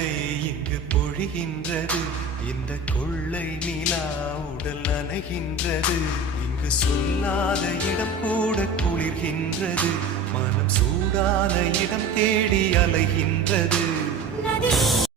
மழை இங்கு பொழிகின்றது, இந்த கொள்ளை நிலா உடல் நனைகின்றது. இங்கு சொல்லாத இடம் கூட குளிர்கின்றது, மனம் சூடான இடம் தேடி அலைகின்றது.